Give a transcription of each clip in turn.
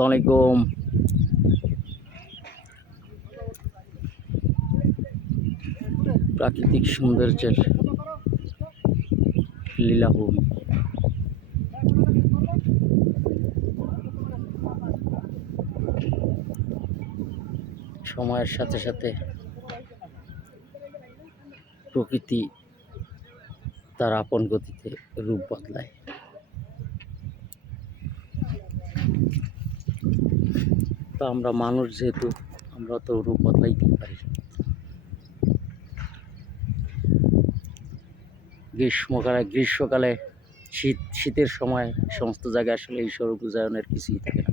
আলাইকুম প্রাকৃতিক সৌন্দর্যের লীলাভূমি সময়ের সাথে সাথে প্রকৃতি তার আপন গতিতে রূপ বদলায় তো আমরা মানুষ যেহেতু আমরা তো রূপ বদলাইতেই পারি গ্রীষ্মকালে গ্রীষ্মকালে শীত শীতের সময় সমস্ত জায়গায় আসলে এই সৌরগুজায়নের কিছুই থাকে না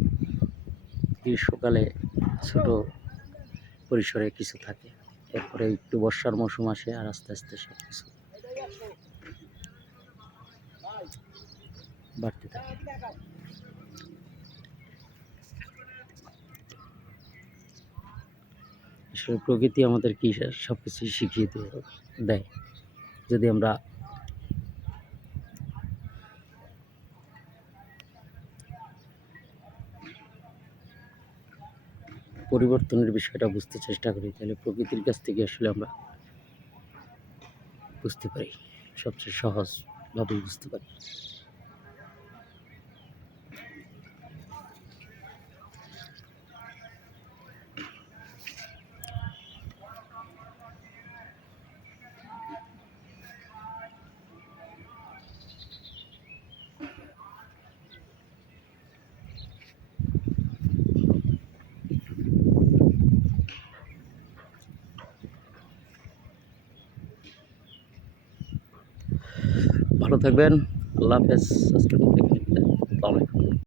গ্রীষ্মকালে ছোট পরিসরে কিছু থাকে এরপরে একটু বর্ষার মৌসুম আসে আর আস্তে আস্তে সব কিছু বাড়তে থাকে আসলে প্রকৃতি আমাদের কী সব কিছু শিখিয়ে দেয় যদি আমরা পরিবর্তনের বিষয়টা বুঝতে চেষ্টা করি তাহলে প্রকৃতির কাছ থেকে আসলে আমরা বুঝতে পারি সবচেয়ে সহজভাবে বুঝতে পারি ভালো থাকবেন আল্লাহ হাফেজ আজকের মতো